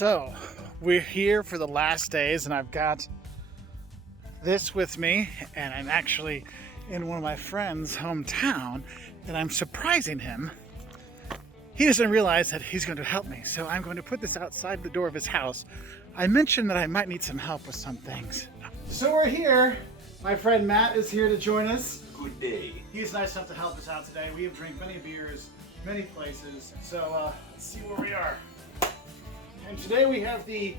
So, we're here for the last days, and I've got this with me, and I'm actually in one of my friend's hometown, and I'm surprising him. He doesn't realize that he's going to help me, so I'm going to put this outside the door of his house. I mentioned that I might need some help with some things. So we're here. My friend Matt is here to join us. Good day. He's nice enough to help us out today. We have drank many beers, many places, so let's see where we are. And today we have the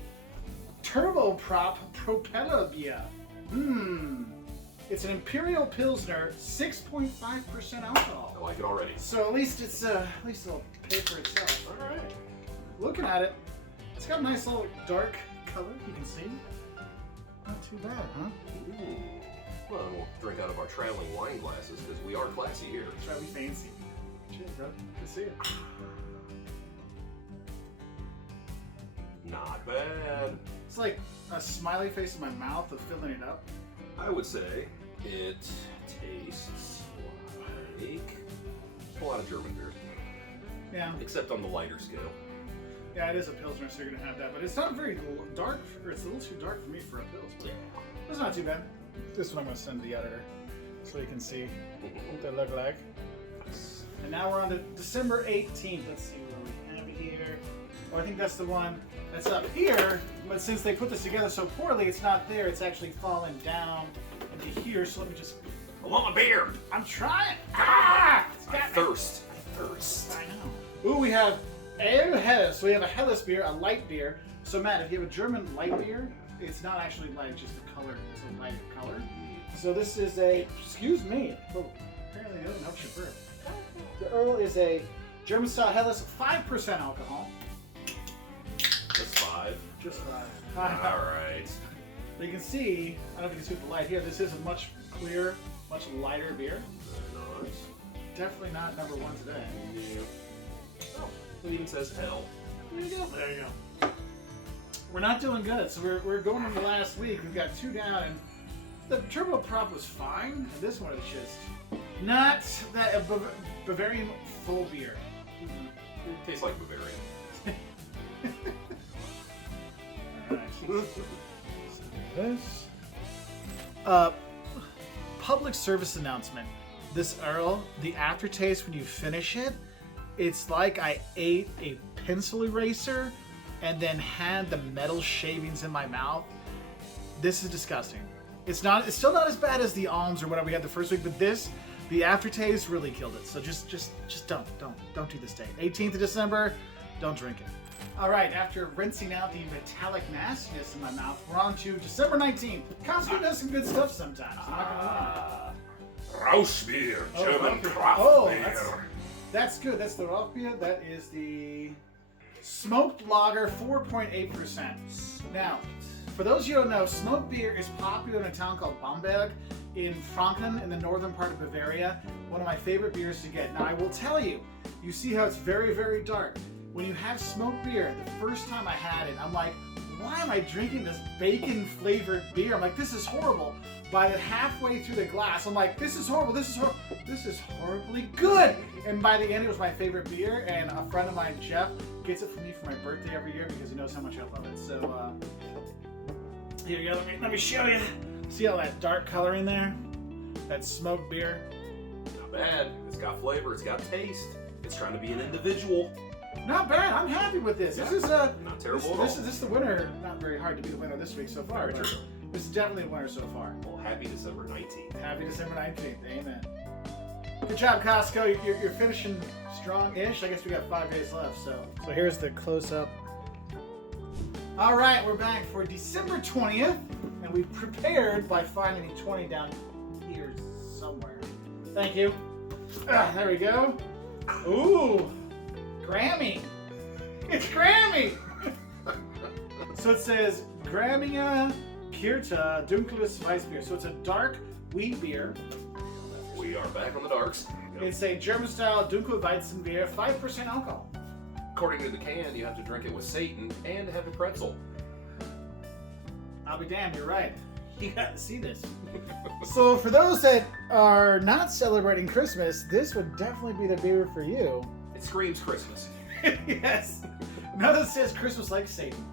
Turboprop Propeller beer. It's an Imperial Pilsner, 6.5% alcohol. I like it already. So at least it'll pay for itself. All right. Looking at it, it's got a nice little dark color, you can see. Not too bad, huh? Ooh. Well, we'll drink out of our traveling wine glasses because we are classy here. That's right, we fancy. Cheers, bro. Good to see you. Not bad. It's like a smiley face in my mouth of filling it up. I would say it tastes like a lot of German beer, Yeah. except on the lighter scale. Yeah, it is a Pilsner, so you're gonna have that. But it's not very dark, or it's a little too dark for me for a Pilsner. Yeah. It's not too bad. This one I'm gonna send to the editor so you can see what they look like. And now we're on to December 18th. Let's see what we have here. Oh, I think that's the one that's up here, but since they put this together so poorly, it's not there. It's actually fallen down into here, so let me just... I want my beer! I'm trying! Ah! It's I got me. thirst. I know. Ooh, we have Ale Helles. So we have a Helles beer, a light beer. So Matt, if you have a German light beer, it's not actually light, just the color. It's a light color. So this is a, excuse me. Oh, apparently it doesn't help your birth. The Earl is a German style Helles, 5% alcohol. That's 5. Just 5. All right. But you can see, I don't know if you can see with the light here, this is a much clearer, much lighter beer. Very nice. Definitely not number 1 today. Yeah. Oh, it even says hell. There you go. There you go. We're not doing good, so we're going into last week. We've got 2 down, and the Turboprop was fine, and this one is just not that Bavarian full beer. It tastes like Bavarian. This public service announcement. This Earl, the aftertaste when you finish it, it's like I ate a pencil eraser and then had the metal shavings in my mouth. This is disgusting. It's still not as bad as the alms or whatever we had the first week, but the aftertaste really killed it. So just don't do this day. 18th of December, don't drink it. All right, after rinsing out the metallic nastiness in my mouth, we're on to December 19th. Costco does some good stuff sometimes. I'm not gonna lie. Rauschbier, German craft beer. That's good. That's the Rauchbier. That is the smoked lager, 4.8%. Now, for those of you who don't know, smoked beer is popular in a town called Bamberg in Franken in the northern part of Bavaria. One of my favorite beers to get. Now, I will tell you, you see how it's very, very dark. When you have smoked beer, the first time I had it, I'm like, why am I drinking this bacon-flavored beer? I'm like, this is horrible. By the halfway through the glass, I'm like, this is horrible, this is horrible, this is horribly good. And by the end, it was my favorite beer, and a friend of mine, Jeff, gets it for me for my birthday every year because he knows how much I love it. So, here you go, let me show you. See all that dark color in there? That smoked beer. Not bad. It's got flavor. It's got taste. It's trying to be an individual. Not bad. I'm happy with this. Yeah, This is not terrible at all. This is the winner. Not very hard to be the winner this week so far. Very But true. this is definitely the winner so far. Well, happy December 19th. Happy December 19th. Amen. Good job, Costco. You're finishing strong-ish. I guess we got 5 days left. So here's the close-up. All right, we're back for December 20th, and we prepared by finding a 20 down here somewhere. Thank you. There we go. Ooh. Grammy. It's Grammy. So it says Grammy Kirta Dunkles Weissbier. So it's a dark wheat beer. We are back on the darks. It's a German style Dunkel Weizen beer, 5% alcohol. According to the can, you have to drink it with Satan and have a pretzel. I'll be damned, you're right. You got to see this. So for those that are not celebrating Christmas, this would definitely be the beer for you. It screams Christmas. Yes. None of it says Christmas like Satan.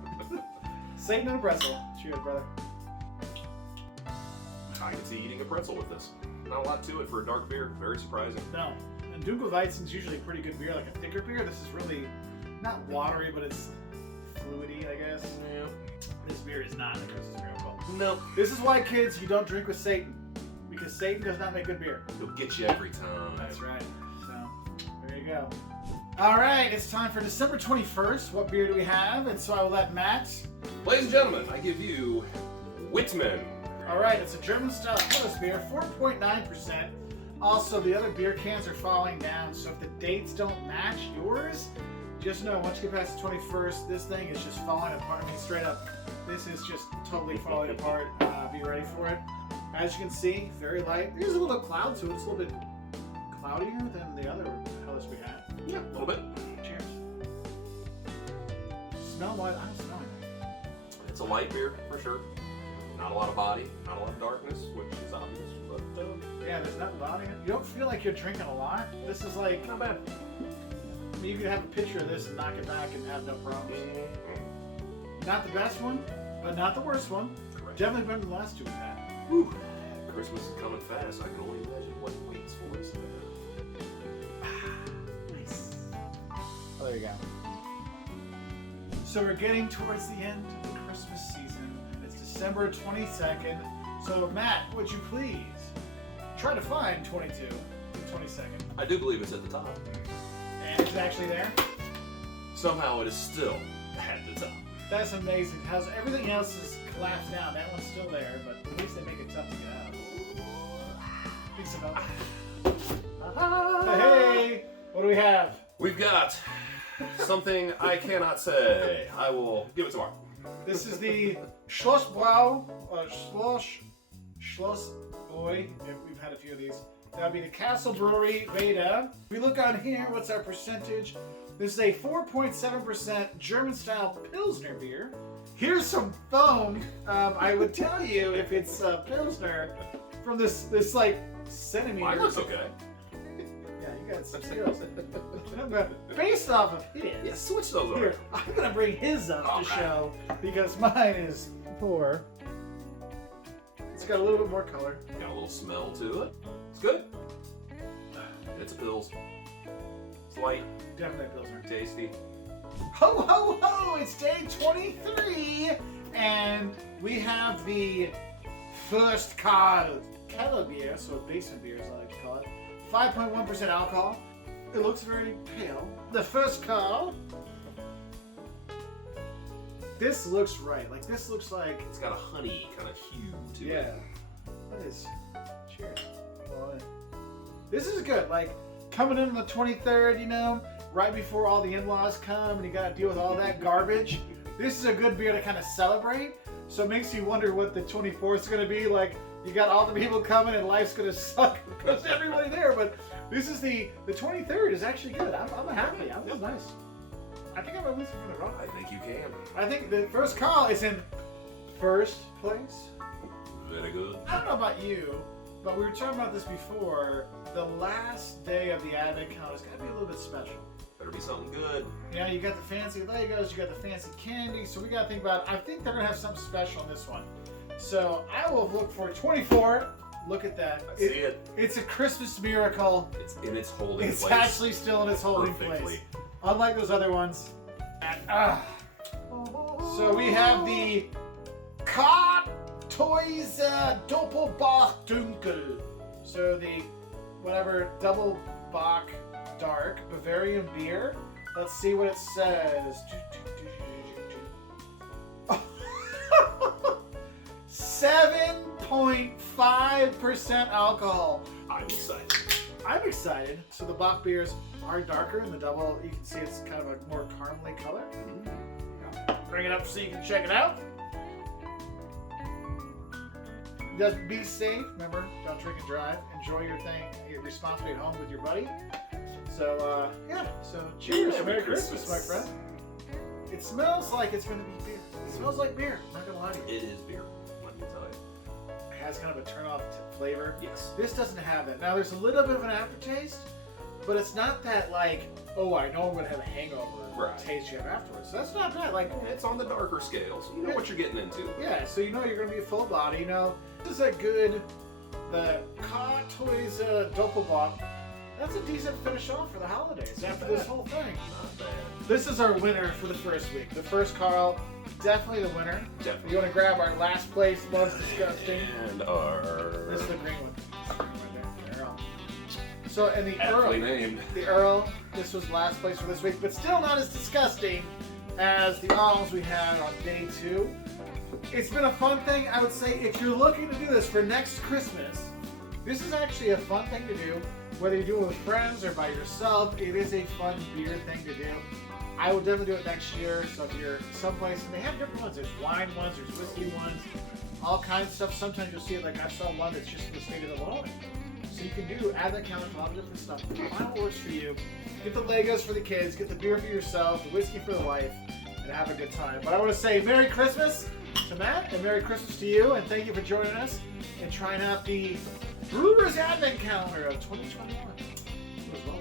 Satan and a pretzel. Cheers, brother. I can see eating a pretzel with this. Not a lot to it for a dark beer. Very surprising. No. And Dunkelweizen's usually a pretty good beer, like a thicker beer. This is really not watery, but it's fluidy, I guess. Yeah. This beer is not a Christmas miracle. No. This is why, kids, you don't drink with Satan. Because Satan does not make good beer. He'll get you every time. That's right. So, there you go. All right, it's time for December 21st. What beer do we have? And so I will let Matt. Ladies and gentlemen, I give you Whitman. All right, it's a German style Helles beer, 4.9%. Also, the other beer cans are falling down, so if the dates don't match yours, just know once you get past the 21st, this thing is just falling apart. I mean, straight up, this is just totally falling apart. Be ready for it. As you can see, very light. There's a little cloud to it. It's a little bit cloudier than the other Helles we had. Yeah, a little bit. Cheers. Smell what? I don't smell anything. It's a light beer, for sure. Not a lot of body, not a lot of darkness, which is obvious, but Yeah, there's nothing body in it. You don't feel like you're drinking a lot. This is like, not bad. I mean, you could have a picture of this and knock it back and have no problems. Not the best one, but not the worst one. Correct. Definitely better than the last two we've had. Whew. Christmas is coming fast. I can only imagine what waits for us there. Nice. Oh, there you go. So we're getting towards the end of the Christmas season. It's December 22nd. So Matt, would you please try to find 22 and 22nd? I do believe it's at the top. And it's actually there? Somehow it is still at the top. That's amazing. How's everything else is collapsed down? That one's still there, but at least they make it tough to get out. Piece of milk. Hey, what do we have? We've got something I cannot say. I will give it tomorrow. This is the Schlossbrau, Schloss Boy. We've had a few of these. That would be the Castle Brewery Beta. We look on here, what's our percentage? This is a 4.7% German-style Pilsner beer. Here's some foam. I would tell you if it's Pilsner from this like centimeter. Mine looks okay. Yeah, you got some skills. Based off of his. Yeah, switch those over. Here, I'm gonna bring his up to show because mine is poor. It's got a little bit more color. Got a little smell to it. It's good. It's a Pils. It's light, Definitely a Pilsner. tasty. Ho ho ho! It's day 23, and we have the first Karl Keller beer, so a basement beer, as I like to call it. 5.1% alcohol. It looks very pale. The first Karl. This looks right. Like this looks like. It's got a honey kind of hue to Yeah. it. What is? Cheers. This is good. Like coming in on the 23rd, you know, right before all the in-laws come and you got to deal with all that garbage. This is a good beer to kind of celebrate. So it makes you wonder what the 24th is going to be like. You got all the people coming and life's going to suck because everybody there. But this is the 23rd is actually good. I'm happy. This is nice. I think I'm at least in the wrong. I think you can. I think the first call is in first place. Very good. I don't know about you, but we were talking about this before. The last day of the Advent calendar is got to be a little bit special. Better be something good. You know, you got the fancy Legos, you got the fancy candy, so we got to think about, I think they're going to have something special in this one. So I will look for 24. Look at that. I see it. It's a Christmas miracle. It's in its holding It's place. actually still in its holding Perfectly. place. Unlike those other ones. So we have the Kartäuser Doppelbock Dunkel. So the whatever double Bach dark Bavarian beer. Let's see what it says. 7.5% alcohol. I'm excited. I'm excited. So the Bach beers are darker and the double, you can see it's kind of a more caramely color. Bring it up so you can check it out. Just be safe. Remember, don't drink and drive. Enjoy your thing. You're responsibly at home with your buddy. So, yeah. So, cheers. Merry Christmas, my friend. It smells like it's going to be beer. It smells like beer. I'm not going to lie to you. It is beer. Let me tell you. It has kind of a turn-off flavor. Yes. This doesn't have that. Now, there's a little bit of an aftertaste, but it's not that like, oh, I know I'm gonna have a hangover Right. taste you have afterwards. So that's not bad. Like, It's on the darker scale, so you know what you're getting into. yeah, so you know you're gonna be full body. You know, this is a good, the Car Toys Doppelbock. That's a decent finish off for the holidays after this whole thing. Not bad. This is our winner for the first week. The first Carl, definitely the winner. Definitely. You want to grab our last place, most disgusting. And our... This is the green one. The Earl. So, and the aptly Earl, named. the Earl, this was last place for this week, but still not as disgusting as the Alms we had on day 2. It's been a fun thing. I would say if you're looking to do this for next Christmas, this is actually a fun thing to do. Whether you do it with friends or by yourself, it is a fun beer thing to do. I will definitely do it next year. So if you're someplace, and they have different ones. There's wine ones, there's whiskey ones, all kinds of stuff. Sometimes you'll see it, like I saw one that's just for the state of Illinois. So you can do advent calendar, a lot of different stuff. Find what works for you. Get the Legos for the kids, get the beer for yourself, the whiskey for the wife, and have a good time. But I want to say Merry Christmas to Matt, and Merry Christmas to you, and thank you for joining us and trying out the Brewer's Advent Calendar of 2021. It was well